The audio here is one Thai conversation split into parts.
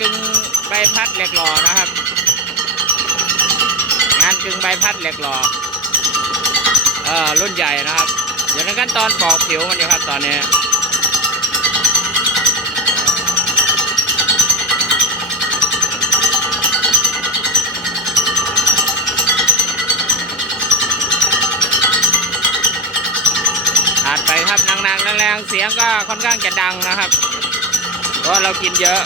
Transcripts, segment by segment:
กึ่งใบพัดเหล็กหล่อนะครับงานกึ่งใบพัดเหล็กหล่อรุ่นใหญ่นะครับอยู่ในขั้นตอนปอกผิวมันอยู่ครับตอนนี้อัดไปครับหนักๆแรงๆเสียงก็ค่อนข้างจะดังนะครับเพราะเรากินเยอะ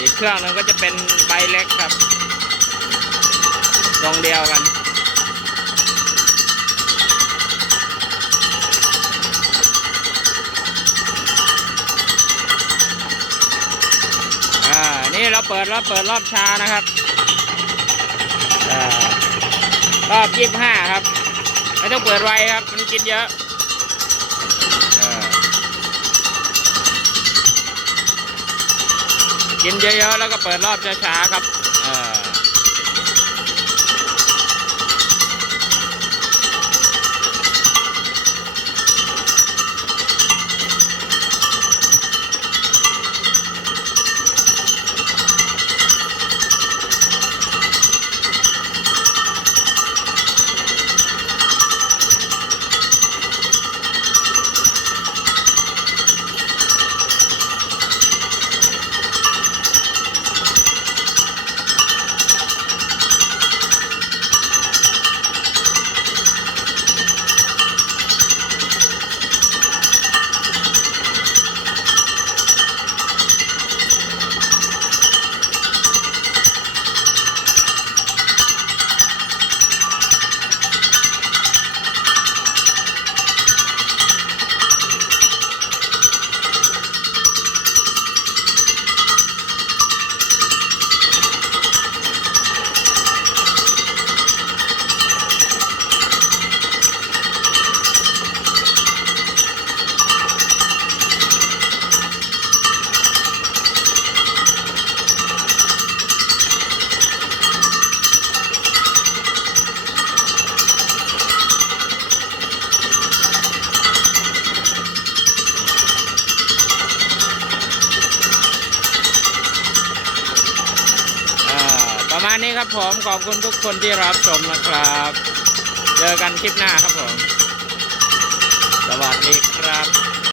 อีกเครื่องนึงก็จะเป็นใบเล็กครับตรงเดียวกันนี่เราเปิดรอบช้านะครับรอบ25ครับไม่ต้องเปิดไวครับมันกินเยอะกินเยอะๆแล้วก็เปิดรอบช้าๆครับประมาณนี้ครับผมขอบคุณทุกคนที่รับชมนะครับเจอกันคลิปหน้าครับผมสวัสดีครับ